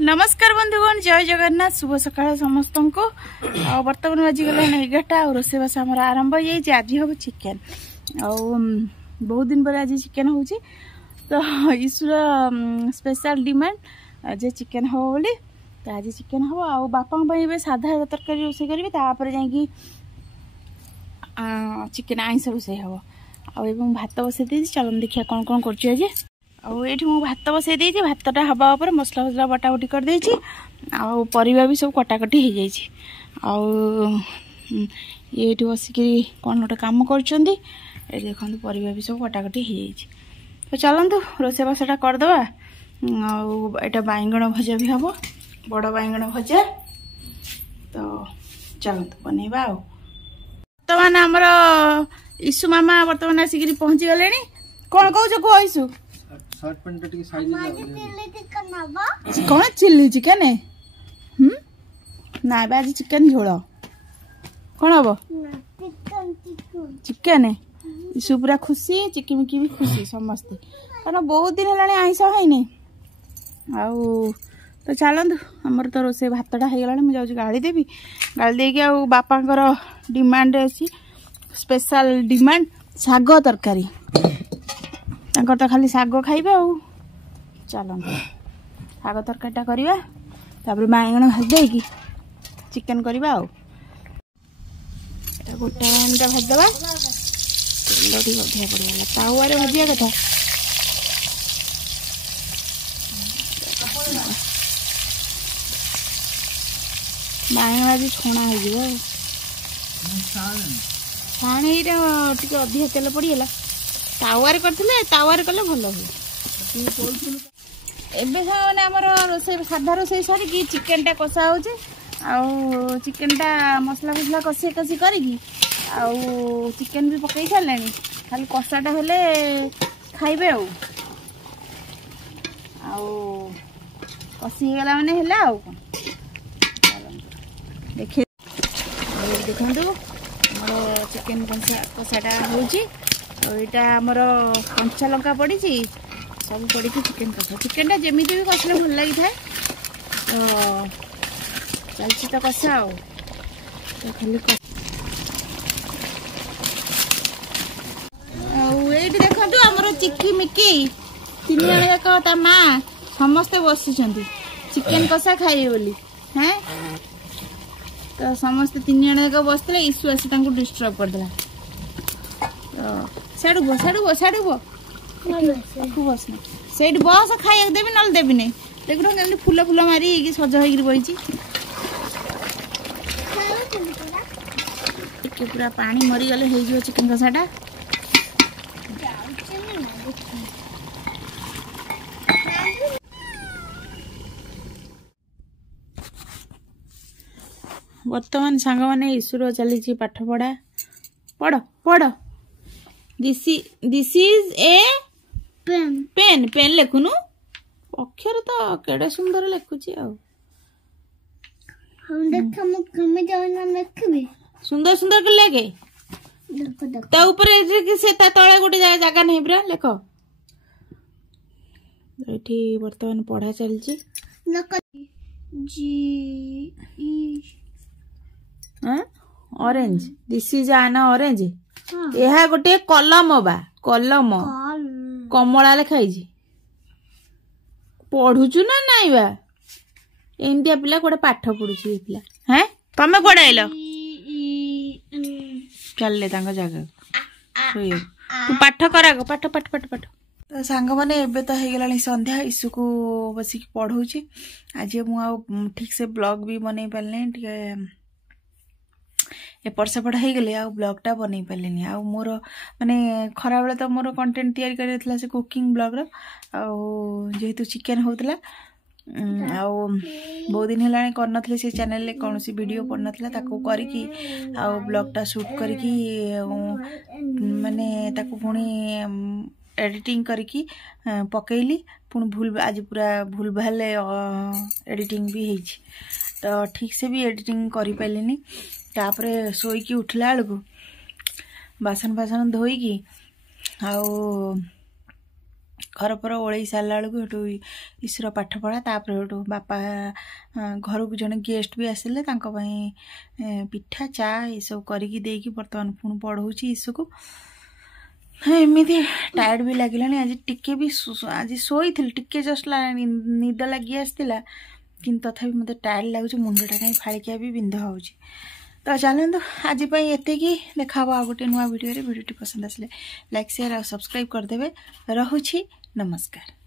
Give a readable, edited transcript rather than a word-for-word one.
नमस्कार बंधुगण जय जगन्नाथ शुभ सकाळ समस्त को बर्तमान बाजिगला 11टा और रोसेबास आमर आरंभ हो आज हम चिकेन बहुत दिन पर आज चिकेन हो तो ईश्वर स्पेशल डिमांड जे चिकेन हम बोली तो आज चिकेन हम आ बापा साधा तरकारी रोसे करी जा चिकेन आइंस रोसे हम आ भात बसई चलन देखिए कौन कौन कर आठ मु भात बसई देती भातटा हवा पर मसला फसला बटाबटी कर देछि आउ परिबा भी सब कटाकटी हो जाइए ये बसिक कौन गोटे कम कर देखो परिबा भी सब कटाकटी हो जाइए तो चलतु रोसेबासटा करदे आटा बैगण भजा भी हम बड़ बैगण भजा तो चलतु बनइबा बर्तमान आमर ईशु मामा बर्तमान आसिक पहुँची गले कौन कौच कह ईशु कौन चिल्ली चिकेन ना आज चिकेन झोल कौन हम चिकेन ईशु पूरा खुशी चिकिमिकी भी खुशी समस्ते कारण बहुत दिन है आइंस है तो चलतु आमर तो रोसे भातटा हो गला मुझे गाड़ी देवी गाड़ी दे बापांकर डिमांड अच्छी स्पेशल डिमांड साग तरकारी तो खाली साग खाइबे चलते साग तरकारीटा करवा तापर बैगण भाजी चिकेन करवा गोटे बैगणटा भाजदेवा तेल टी अधिका पड़गला तावे भाजिया कथा बैगण भाजी छणा हो छाणी टे अधिका तेल पड़गला तावार करथिले तावार कले भल हुए एबे माने हमर रोसे साधा रोसे सारी चिकेन टा कषा होचे आउ चिकेन टा मसला फसला कषी कषी करी आउ चिकेन भी पकई सारलानी खाली कषाटा हेले खाइबे आउ कषी गला माने हैला आउ देखि देखंतु हमर चिकेन कषाटा होची यहाँ आमर कंचा लंका पड़ी सब पड़ी चिकेन कषा चिकेन जमी भी कषले भल लगी था तो चलती तो कषा तो खाली देखो आमर चिकी मिकी तीन जन जाक माँ समस्ते बसी चिकेन कषा खाइबे बोली हैं तो समस्ते तीन जन जाक बसते ईशु आसी डिस्टर्ब करदेला साड़ू बो बस से बस खाया देवी ना देवी नहीं देखो केमती फूल फूल मारी सज हो बही पूरा पानी मरीगले हो चिकेन कषाटा बर्तमान सांग मैंने ईश्वर चली पाठ पढ़ा पढ़ पढ़ this is a pen pen लेखुनु अक्षर तो केड़े सुंदर लेखुची सुंदर सुंदर कर लेके ता ऊपर से तले गोटे जगह नहीं पूरा लेख एठी वर्तमान पढ़ा चलची orange this is an orange यह गोटे कलम बा कलम कमला लिखाई पढ़ुचु ना नाई बा एमतिया पिला कोटे पाठ पढ़ुची पिला हैं तमे कोडे आइलो चलले तांग जगह तू पाठ करा पाठ पाठ पाठ पाठ तो सांग माने एबे तो हो गलानी संध्या ईशु को बसिक पढ़ौची आज मु ठीक से ब्लॉग भी बनै पालने ठीक एपट सेपट हो गले आ ब्लॉगटा बन पारे आ मोर माने खरा बेले तो मोर कंटेंट तैयारी करला से कुकिंग ब्लॉग रो जेहेतु चिकेन होतला बहुत दिन है करनथले से चैनल ले कौन सी वीडियो पड़नथला ताको करिकी आ ब्लॉगटा शूट करिकी माने ताको पुणी एडिटिंग करिकी पकेली पुणी भूल आज पूरा भूल भाल एडिटिंग भी होइछि तो ठीक से भी एडिटिंग करि पालेनी तापरे सोईकी उठला बेलू बासन बासन धोईकी घर पर ओल्ई सारा बेलू हेटू ईश्वर पाठ पढ़ा तापर हेटू बापा घर को जड़े गेस्ट भी आसिले पिठा चा ये सब करके देकी बर्तमान पुणी पढ़ाऊँगी ईशु को एमती टायर्ड भी लगे आज टिके भी आज शोई टिके जस्ट निद लगी आसला कि तथापि मत टायर्ड लगुच मुंडटा कहीं फाड़िकिया भी बिंधा हो तो चलते आज एति देखा आ गोटे नुआ वीडियो पसंद आसे लाइक शेयर और सब्सक्राइब करदे। रहुछि नमस्कार।